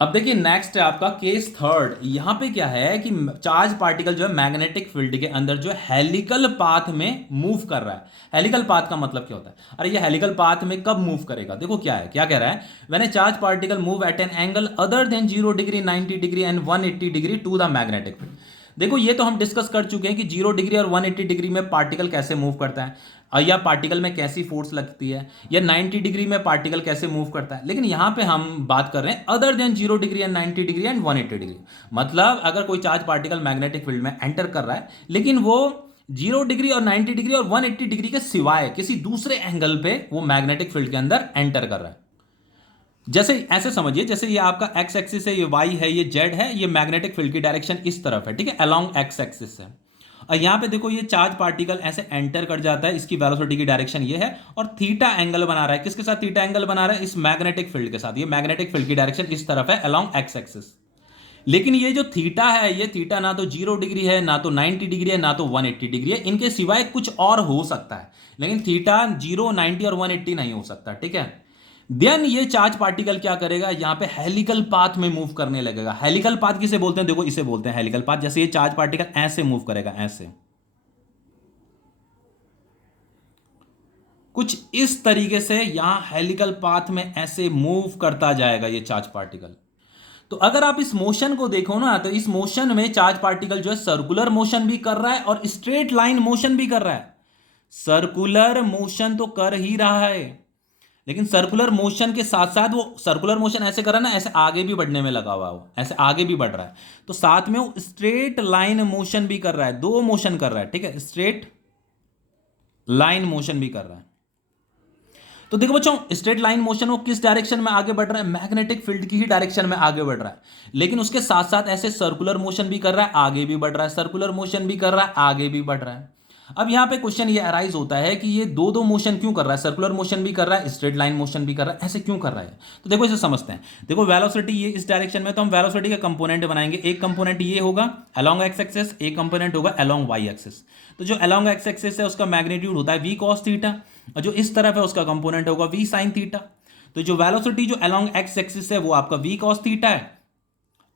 अब देखिए नेक्स्ट है आपका केस थर्ड। यहां पे क्या है कि चार्ज पार्टिकल जो है मैग्नेटिक फील्ड के अंदर जो है हेलिकल पाथ में मूव कर रहा है। हेलिकल पाथ का मतलब क्या होता है, अरे ये हेलिकल पाथ में कब मूव करेगा। देखो क्या है, क्या कह रहा है, when a charge particle move at an angle other than 0 degree, 90 degree and 180 degree to the magnetic field. देखो ये तो हम डिस्कस कर चुके हैं कि 0 डिग्री और 180 डिग्री में पार्टिकल कैसे मूव करता है, या पार्टिकल में कैसी फोर्स लगती है, या 90 डिग्री में पार्टिकल कैसे मूव करता है। लेकिन यहां पे हम बात कर रहे हैं other than 0 degree and 90 degree and 180 degree. मतलब अगर कोई चार्ज पार्टिकल मैग्नेटिक फील्ड में एंटर कर रहा है, लेकिन वो 0 डिग्री और 90 डिग्री और 180 डिग्री के सिवाय किसी दूसरे एंगल पे वो मैग्नेटिक फील्ड के अंदर एंटर कर रहा है। जैसे ऐसे समझिए, जैसे ये आपका एक्स एक्सिस है, ये वाई है, ये जेड है, ये मैग्नेटिक फील्ड की डायरेक्शन इस तरफ है, ठीक है, अलोंग एक्स एक्सिस है। और यहां पे देखो ये चार्ज पार्टिकल ऐसे एंटर कर जाता है, इसकी वेलोसिटी की डायरेक्शन ये है, और थीटा एंगल बना रहा है, किसके साथ थीटा एंगल बना रहा है, इस मैग्नेटिक फील्ड के साथ। ये मैग्नेटिक फील्ड की डायरेक्शन इस तरफ है अलोंग एक्स एक्सिस। लेकिन ये जो थीटा है, ये थीटा ना तो 0 डिग्री है, ना तो 90 डिग्री है, ना तो 180 डिग्री है, इनके सिवाय कुछ और हो सकता है। लेकिन थीटा 0, 90 और 180 नहीं हो सकता, ठीक है। देन ये चार्ज पार्टिकल क्या करेगा, यहां पे हेलिकल पाथ में मूव करने लगेगा। हेलिकल पाथ किसे बोलते हैं, देखो इसे बोलते हैं हेलिकल पाथ। जैसे ये चार्ज पार्टिकल ऐसे मूव करेगा, ऐसे कुछ इस तरीके से यहां हेलिकल पाथ में ऐसे मूव करता जाएगा ये चार्ज पार्टिकल। तो अगर आप इस मोशन को देखो ना, तो इस मोशन में चार्ज पार्टिकल जो है सर्कुलर मोशन भी कर रहा है और स्ट्रेट लाइन मोशन भी कर रहा है। सर्कुलर मोशन तो कर ही रहा है, लेकिन सर्कुलर मोशन के साथ साथ वो सर्कुलर मोशन ऐसे कर रहा है ना, ऐसे आगे भी बढ़ने में लगा हुआ है, वो ऐसे आगे भी बढ़ रहा है। तो साथ में वो स्ट्रेट लाइन मोशन भी कर रहा है, दो मोशन कर रहा है, ठीक है, स्ट्रेट लाइन मोशन भी कर रहा है। तो देखो बच्चों, स्ट्रेट लाइन मोशन वो किस डायरेक्शन में आगे बढ़ रहा है, मैग्नेटिक फील्ड की ही डायरेक्शन में आगे बढ़ रहा है। लेकिन उसके साथ साथ ऐसे सर्कुलर मोशन भी कर रहा है, आगे भी बढ़ रहा है, सर्कुलर मोशन भी कर रहा है, आगे भी बढ़ रहा है। अब यहां पे क्वेश्चन ये अराइज होता है कि ये दो दो मोशन क्यों कर रहा है, सर्कुलर मोशन भी कर रहा है, स्ट्रेट लाइन मोशन भी कर रहा है, ऐसे क्यों कर रहा है। तो देखो इसे समझते हैं। देखो वेलोसिटी ये इस डायरेक्शन में, तो हम वेलोसिटी का कंपोनेंट बनाएंगे। एक कंपोनेंट ये होगा अलोंग एक्स एक्सिस, एक कंपोनेंट होगा अलोंग वाई एक्सिस। तो जो अलोंग एक्स एक्सिस है उसका मैग्नीट्यूड होता है v cos थीटा, और जो इस तरफ है उसका कंपोनेंट होगा v sin थीटा। तो जो वेलोसिटी जो अलोंग एक्स एक्सिस है वो आपका v cos थीटा है,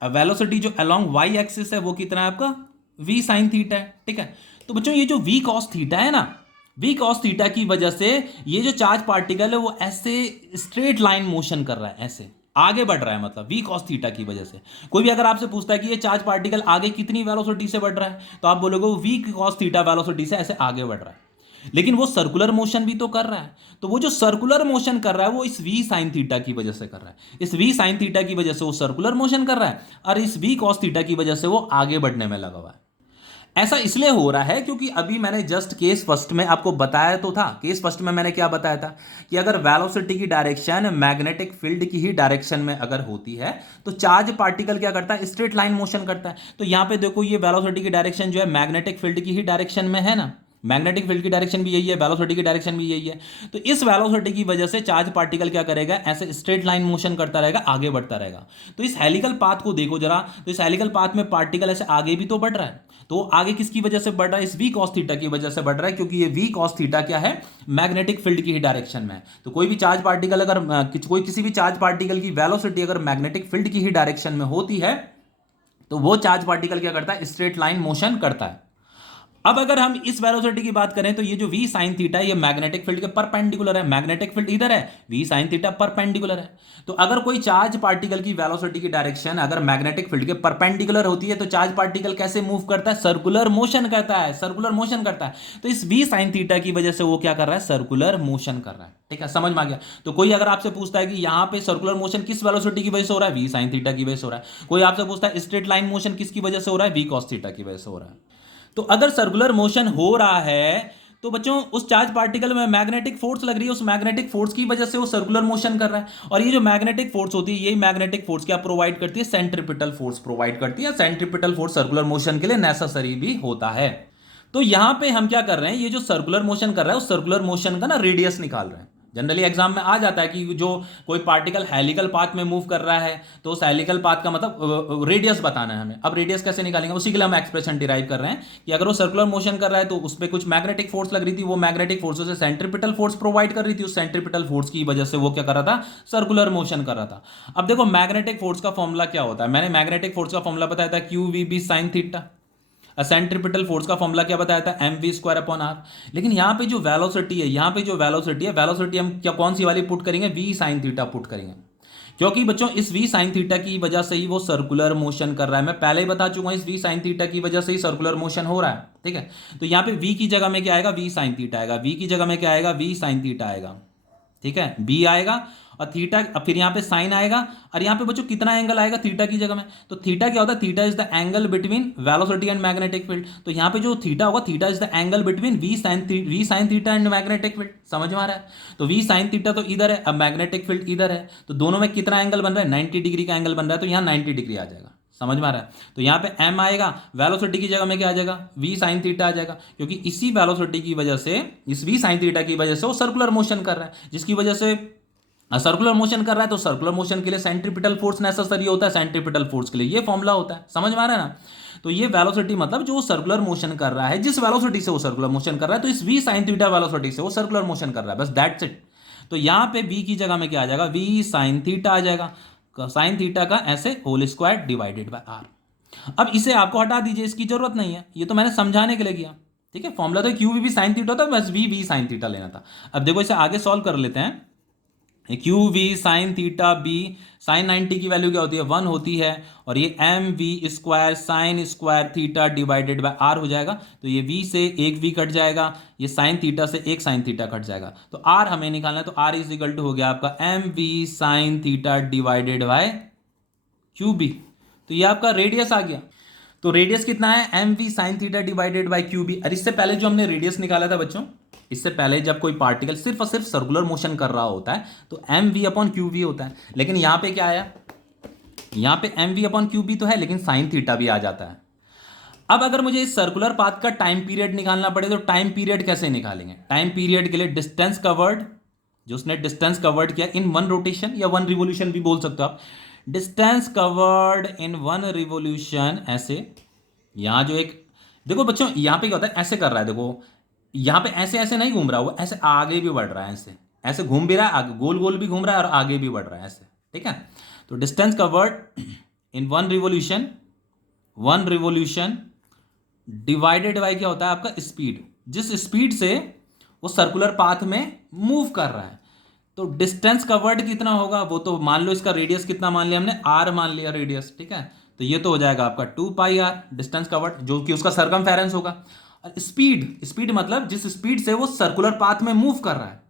और वेलोसिटी जो अलोंग वाई एक्सिस है वो कितना है आपका v sin थीटा है, ठीक है। तो बच्चों ये जो v cos थीटा है ना, v cos थीटा की वजह से ये जो चार्ज पार्टिकल है वो ऐसे स्ट्रेट लाइन मोशन कर रहा है, ऐसे आगे बढ़ रहा है, मतलब v cos थीटा की वजह से। कोई भी अगर आपसे पूछता है कि ये चार्ज पार्टिकल आगे कितनी वेलोसिटी से बढ़ रहा है, तो आप बोलोगे वो v cos थीटा वेलोसिटी से ऐसे आगे बढ़ रहा है। लेकिन वो सर्कुलर मोशन भी तो कर रहा है, तो वो जो सर्कुलर मोशन कर रहा है वो इस v sin थीटा की वजह से कर रहा है। इस v sin थीटा की वजह से वो सर्कुलर मोशन कर रहा है, और इस v cos थीटा की वजह से वो आगे बढ़ने में लगा हुआ है। ऐसा इसलिए हो रहा है क्योंकि अभी मैंने जस्ट केस फर्स्ट में आपको बताया तो था। केस फर्स्ट में मैंने क्या बताया था कि अगर वेलोसिटी की डायरेक्शन मैग्नेटिक फील्ड की ही डायरेक्शन में अगर होती है तो चार्ज पार्टिकल क्या करता है, स्ट्रेट लाइन मोशन करता है। तो यहां पे देखो ये वेलोसिटी की डायरेक्शन जो है मैग्नेटिक फील्ड की ही डायरेक्शन में है ना, मैग्नेटिक फील्ड की डायरेक्शन भी यही है, वेलोसिटी की डायरेक्शन भी यही है। तो इस वेलोसिटी की वजह से चार्ज पार्टिकल क्या करेगा, ऐसे स्ट्रेट लाइन मोशन करता रहेगा, आगे बढ़ता रहेगा। तो इस हेलिकल पाथ को देखो जरा, तो इस हेलिकल पाथ में पार्टिकल ऐसे आगे भी तो बढ़ रहा है। तो आगे किसकी वजह से बढ़ रहा है, इस v cos थीटा की वजह से बढ़ रहा है, क्योंकि ये v cos थीटा क्या है, मैग्नेटिक फील्ड की ही डायरेक्शन में है। तो कोई भी चार्ज पार्टिकल अगर कोई किसी भी चार्ज पार्टिकल की वेलोसिटी अगर मैग्नेटिक फील्ड की ही डायरेक्शन में होती है तो वो चार्ज पार्टिकल क्या करता है, स्ट्रेट लाइन मोशन करता है। अब अगर हम इस वेलोसिटी की बात करें तो ये जो v sin थीटा ये मैग्नेटिक फील्ड के परपेंडिकुलर है, मैग्नेटिक फील्ड इधर है, v sin थीटा परपेंडिकुलर है। तो अगर कोई चार्ज पार्टिकल की वेलोसिटी की डायरेक्शन अगर मैग्नेटिक फील्ड के परपेंडिकुलर होती है तो चार्ज पार्टिकल कैसे मूव करता है, सर्कुलर मोशन करता है, सर्कुलर मोशन करता है। तो इस v sin थीटा की वजह से वो क्या कर रहा है, सर्कुलर मोशन कर रहा है। ठीक है, समझ में आ गया। तो कोई अगर आपसे पूछता है कि यहां पे सर्कुलर मोशन किस वेलोसिटी की वजह से हो रहा है, v sin थीटा की वजह से हो रहा है। कोई आपसे पूछता है स्ट्रेट लाइन मोशन किसकी वजह से हो रहा है, v cos थीटा की वजह से हो रहा है। तो अगर सर्कुलर मोशन हो रहा है तो बच्चों उस चार्ज पार्टिकल में मैग्नेटिक फोर्स लग रही है, उस मैग्नेटिक फोर्स की वजह से वो सर्कुलर मोशन कर रहा है। और ये जो मैग्नेटिक फोर्स होती है, यही मैग्नेटिक फोर्स क्या प्रोवाइड करती है, सेंट्रीपिटल फोर्स प्रोवाइड करती है। सेंट्रीपिटल फोर्स सर्कुलर मोशन के लिए नेसेसरी भी होता है। तो यहां पे हम क्या कर रहे हैं, ये जो सर्कुलर मोशन कर रहा है उस सर्कुलर मोशन का ना रेडियस निकाल रहे हैं। जनरली एग्जाम में आ जाता है कि जो कोई पार्टिकल हेलिकल पाथ में मूव कर रहा है तो उस हेलिकल पाथ का मतलब रेडियस बताना है हमें। अब रेडियस कैसे निकालेंगे, उसी के लिए हम एक्सप्रेशन डिराइव कर रहे हैं कि अगर वो सर्कुलर मोशन कर रहा है तो उस पर कुछ मैग्नेटिक फोर्स लग रही थी, वो मैग्नेटिक फोर्स से सेंट्रीपिटल फोर्स प्रोवाइड कर रही थी, उस सेंट्रीपिटल फोर्स की वजह से वो क्या कर रहा था, सर्कुलर मोशन कर रहा था। अब देखो मैग्नेटिक फोर्स का फॉर्मूला क्या होता है, मैंने मैग्नेटिक फोर्स का फॉर्मूला बताया था Q V B sine theta. Centripetal force का फॉर्मूला क्या बताया था, M V square upon R. लेकिन यहां पे जो वेलोसिटी है, यहां पे जो वेलोसिटी है, वेलोसिटी हम क्या कौन सी वाली पुट करेंगे, वी साइन थीटा पुट करेंगे। क्योंकि बच्चों इस वी साइन थीटा की वजह से ही वो सर्कुलर मोशन कर रहा है। मैं पहले ही बता चुका हूं इस वी साइन थीटा की वजह से ही सर्कुलर मोशन हो रहा है। ठीक है, तो यहां पे वी की जगह में क्या आएगा, वी साइन थीटा आएगा, वी की जगह में क्या आएगा, वी साइन थीटा आएगा। ठीक है, बी आएगा और थीटा, फिर यहाँ पे साइन आएगा और यहाँ पे बच्चों कितना एंगल आएगा थीटा की जगह में। तो थीटा क्या होता है, theta is the angle between velocity and magnetic field. तो यहाँ पे जो थीटा होगा, theta is the angle between V sine theta and magnetic field. समझ में आ रहा है। तो वी साइन थीटा तो इधर है, अब मैग्नेटिक फील्ड इधर है, तो दोनों में कितना एंगल बन रहा है, 90 डिग्री का एंगल बन रहा है। तो यहाँ 90 डिग्री आ जाएगा। समझ में आ रहा है। तो यहाँ पे m आएगा, वेलोसिटी की जगह में क्या आ जाएगा, v sin थीटा आ जाएगा। क्योंकि इसी वेलोसिटी की वजह से, इस v sin थीटा की वजह से वो सर्कुलर मोशन कर रहा है, जिसकी वजह से सर्कुलर मोशन कर रहा है। तो सर्कुलर मोशन के लिए सेंट्रीपिटल फोर्स नेसेसरी होता है, सेंट्रीपिटल फोर्स के लिए ये फॉर्मूला होता है। समझ में आ रहा है ना। तो ये वेलोसिटी मतलब जो सर्कुलर मोशन कर रहा है, जिस वेलोसिटी से वो सर्कुलर मोशन कर रहा है, तो इस v sin थीटा वेलोसिटी से वो सर्कुलर मोशन कर रहा है, बस दैट्स इट। तो यहाँ पे v की जगह में क्या आ जाएगा, v sin थीटा आ जाएगा, साइन थीटा का ऐसे whole square divided by R. अब इसे आपको हटा दीजिए, इसकी जरूरत नहीं है, ये तो मैंने समझाने के लिए किया। ठीक है, फॉर्मूला तो क्यू वी साइन थीटा होता, बस वी साइन थीटा लेना था। अब देखो इसे आगे सॉल्व कर लेते हैं। Q V sine theta B, sine 90 की वैल्यू क्या होती है, 1 होती है, और ये M V square sine square theta divided by R हो जाएगा। तो ये वी से एक वी कट जाएगा, ये साइन थीटा से एक साइन थीटा कट जाएगा, तो आर हमें निकालना है। तो आर इज इक्वल टू हो गया आपका M V sine theta divided by Q B. तो ये आपका रेडियस आ गया। तो रेडियस कितना है, M V sine theta divided by Q B. और इससे पहले जो हमने रेडियस निकाला था बच्चों, इससे पहले जब कोई पार्टिकल सिर्फ और सिर्फ सर्कुलर मोशन कर रहा होता है तो M V upon Q V होता है। लेकिन यहां पे क्या आया, यहां पे M V upon Q B तो है, लेकिन साइन थीटा भी आ जाता है। अब अगर मुझे इस सर्कुलर पाथ का टाइम पीरियड निकालना पड़े तो टाइम पीरियड कैसे निकालेंगे, टाइम पीरियड के लिए डिस्टेंस कवर्ड, जो उसने डिस्टेंस कवर्ड किया इन वन रोटेशन या वन रिवोल्यूशन भी बोल सकते हो आप, distance covered in one revolution. ऐसे यहां जो एक देखो बच्चों, यहां पे क्या होता है, ऐसे कर रहा है, देखो यहां पे ऐसे ऐसे नहीं घूम रहा हुआ, ऐसे आगे भी बढ़ रहा है, ऐसे ऐसे घूम भी रहा है, आगे गोल गोल भी घूम रहा है और आगे भी बढ़ रहा है ऐसे। ठीक है, तो distance covered in one revolution divided by क्या होता है आपका स्पीड, जिस स्पीड से वो सर्कुलर पाथ में मूव कर रहा है। तो डिस्टेंस कवर्ड कितना होगा, वो तो मान लो इसका रेडियस कितना मान लिया हमने, आर मान लिया रेडियस। ठीक है, तो ये तो हो जाएगा आपका 2 पाई आर डिस्टेंस कवर्ड, जो कि उसका सरकमफेरेंस होगा। और स्पीड मतलब जिस स्पीड से वो सर्कुलर पाथ में मूव कर रहा है।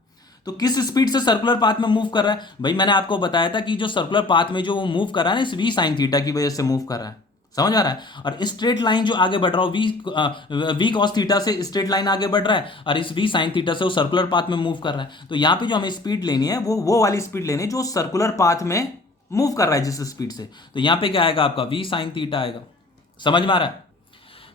तो किस स्पीड से सर्कुलर पाथ में मूव कर रहा है, भाई मैंने आपको बताया था कि जो सर्कुलर पाथ में जो वो मूव कर रहा है ना, इस वी साइन थीटा की वजह से मूव कर रहा है। समझ आ रहा है। और स्ट्रेट लाइन जो आगे बढ़ रहा हो, वी कॉस थीटा से स्ट्रेट लाइन आगे बढ़ रहा है, और इस वी साइन थीटा से वो सर्कुलर पाथ में मूव कर रहा है। तो यहाँ पे जो हमें स्पीड लेनी है वो वाली स्पीड लेनी है जो सर्कुलर पाथ में मूव कर रहा है जिस स्पीड से। तो यहाँ पे क्या आएगा आपका वी साइन थीटा आएगा। समझ में आ रहा है।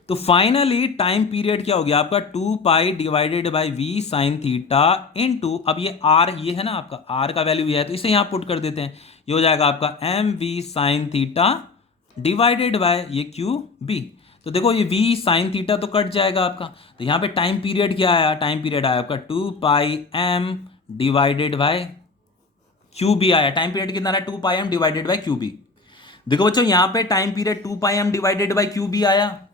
तो फाइनली टाइम पीरियड क्या हो गया आपका 2 pi divided by V sine theta into, अब ये आर ये है ना आपका, आर का वैल्यू ये है, तो इसे यहां पुट कर देते हैं। ये हो जाएगा आपका M V sine theta divided by ये क्यू बी। तो देखो ये v साइन थीटा तो कट जाएगा आपका। तो यहां पे टाइम पीरियड क्या आया, टाइम पीरियड आया आपका 2 pi m divided by Q B आया। टाइम पीरियड कितना रहा, 2 pi m divided by Q B. देखो बच्चों यहां पे time period 2πm divided by Q B आया,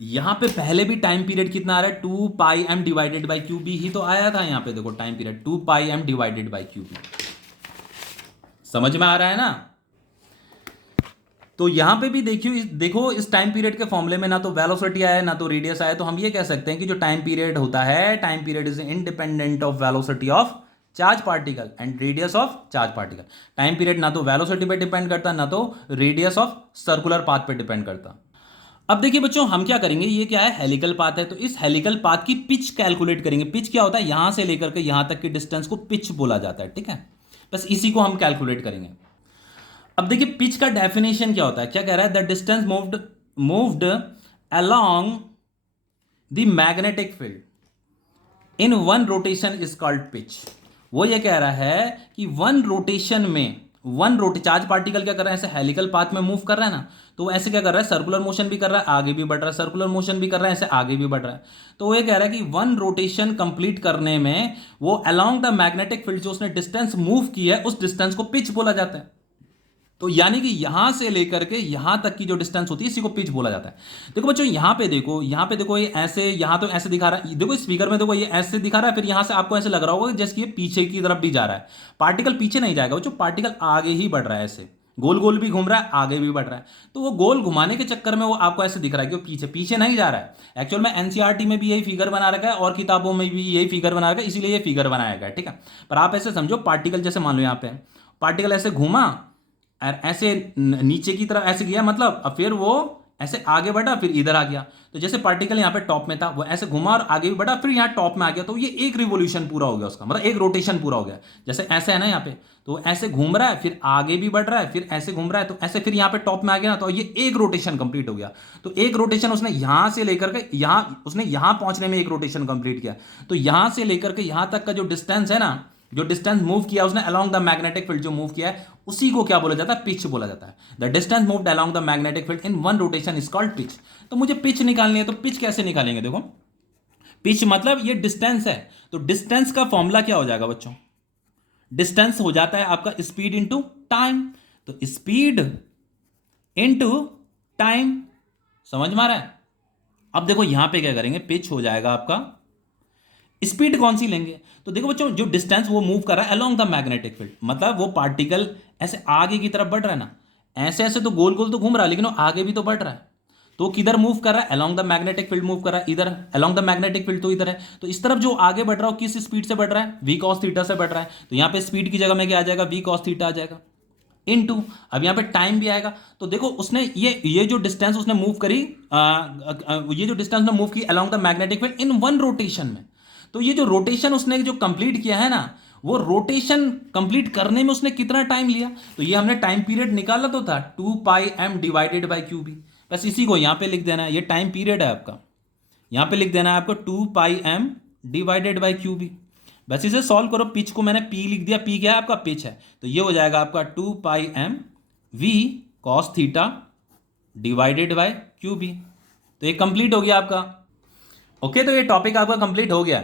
यहां पे पहले भी टाइम पीरियड कितना आ रहा है 2πm divided by Q B ही तो आया था। यहां पे देखो time period 2πm divided by Q B, समझ में आ रहा है ना। तो यहां पे भी देखियो, देखो इस टाइम पीरियड के फॉर्मूले में ना तो वेलोसिटी आया ना तो रेडियस आया, तो हम ये कह सकते हैं कि जो टाइम पीरियड होता है, time period is independent of velocity of charge particle and radius of charge particle. Time period ना तो वेलोसिटी पे डिपेंड करता ना तो रेडियस ऑफ सर्कुलर पाथ पे डिपेंड करता। अब देखिए बच्चों हम क्या करेंगे, ये क्या है हेलिकल पाथ है, तो इस हेलिकल पाथ की पिच कैलकुलेट करेंगे। पिच क्या होता है, यहां से लेकर के यहां तक की डिस्टेंस को पिच बोला जाता है, ठीक है। बस इसी को हम कैलकुलेट करेंगे। अब देखिए पिच का डेफिनेशन क्या होता है, क्या कह रहा है, the distance moved along the magnetic field in one rotation is called pitch. वो ये कह रहा है कि वन रोटेशन में, चार्ज पार्टिकल क्या कर रहा है, ऐसे हेलिकल पाथ में मूव कर रहा है ना, तो वो ऐसे क्या कर रहा है, सर्कुलर मोशन भी कर रहा है, आगे भी बढ़ रहा है, सर्कुलर मोशन भी कर रहा है, ऐसे आगे भी बढ़ रहा है। तो वो ये कह रहा है कि वन रोटेशन कंप्लीट करने में वो अलोंग द मैग्नेटिक फील्ड जो उसने डिस्टेंस मूव की है उस डिस्टेंस को पिच बोला जाता है। तो यानी कि यहां से लेकर के यहां तक की जो डिस्टेंस होती है इसी को पिच बोला जाता है। देखो बच्चों यहां पे देखो ये ऐसे, यहां तो ऐसे दिखा रहा है, देखो स्पीकर में देखो ये ऐसे दिखा रहा है, फिर यहां से आपको ऐसे लग रहा होगा जैसे ये पीछे की तरफ भी जा रहा है। पार्टिकल पीछे नहीं जाएगा बच्चों, पार्टिकल आगे ही बढ़ रहा है, ऐसे गोल गोल भी घूम रहा है, आगे भी बढ़ रहा है। तो वो गोल घुमाने के चक्कर में वो आपको ऐसे दिख रहा है कि वो पीछे पीछे नहीं जा रहा है। एक्चुअल में एनसीईआरटी में भी यही फिगर बना रखा है और किताबों में भी यही फिगर बना रखा है, इसीलिए ये फिगर बनाया गया है, ठीक है। पर आप ऐसे समझो, पार्टिकल जैसे मान लो यहाँ पे पार्टिकल ऐसे घूमा और ऐसे नीचे की तरफ ऐसे गया, मतलब अब फिर वो ऐसे आगे बढ़ा फिर इधर आ गया। तो जैसे पार्टिकल यहाँ पे टॉप में था वो ऐसे घुमा और आगे भी बढ़ा फिर यहाँ टॉप में आ गया, तो ये एक रिवोल्यूशन पूरा हो गया उसका, मतलब एक रोटेशन पूरा हो गया। जैसे ऐसे है ना यहाँ पे, तो ऐसे घूम रहा है फिर आगे भी बढ़ रहा है फिर ऐसे घूम रहा है, तो ऐसे फिर यहाँ पे टॉप में आ गया ना, तो ये एक रोटेशन कंप्लीट हो गया। तो एक रोटेशन उसने यहां से लेकर के यहाँ, उसने यहां पहुंचने में एक रोटेशन कंप्लीट किया। तो यहां से लेकर के यहां तक का जो डिस्टेंस है ना, जो डिस्टेंस मूव किया उसने अलोंग द मैग्नेटिक फील्ड जो मूव किया है उसी को क्या बोला जाता है, पिच बोला जाता है। The distance moved along the magnetic field in one rotation is called pitch. तो मुझे पिच निकालनी है, तो पिच कैसे निकालेंगे, देखो पिच मतलब ये डिस्टेंस है, तो डिस्टेंस का फॉर्मूला क्या हो जाएगा बच्चों, डिस्टेंस हो जाता है आपका स्पीड इंटू टाइम। तो स्पीड इंटू टाइम, समझ में आ रहा है। अब देखो यहां पे क्या करेंगे, पिच हो जाएगा आपका, स्पीड कौन सी लेंगे, तो देखो बच्चों जो डिस्टेंस वो मूव कर रहा है अलोंग द मैग्नेटिक फील्ड, मतलब वो पार्टिकल ऐसे आगे की तरफ बढ़ रहा है ना, ऐसे ऐसे तो गोल गोल तो घूम रहा है लेकिन वो आगे भी तो बढ़ रहा है। तो किधर मूव कर रहा है, along the magnetic field move कर रहा है, इधर अलोंग द मैग्नेटिक फील्ड तो इधर है। तो इस तरफ जो आगे बढ़ रहा हो किस स्पीड से बढ़ रहा है, वी कॉस थीटा से बढ़ रहा है। तो यहाँ पे स्पीड की जगह में क्या आ जाएगा, वी कॉस थीटा आ जाएगा इनटू, अब यहाँ पे टाइम भी आएगा। तो देखो उसने ये जो डिस्टेंस उसने मूव करी, ये जो डिस्टेंस ने मूव की along the magnetic field in one rotation में, तो ये जो रोटेशन उसने जो कंप्लीट किया है ना, वो रोटेशन कंप्लीट करने में उसने कितना टाइम लिया, तो ये हमने टाइम पीरियड निकाला तो था 2πm divided by Q B. बस इसी को यहाँ पे लिख देना है, ये टाइम पीरियड है आपका, यहाँ पे लिख देना है आपको 2πm divided by Q B. बस इसे सॉल्व करो, पिच को मैंने पी लिख दिया, पी क्या है आपका पिच है, तो ये हो जाएगा आपका 2πm v cos theta divided by Q B. तो ये कंप्लीट हो गया आपका। ओके, तो ये टॉपिक आपका कंप्लीट हो गया।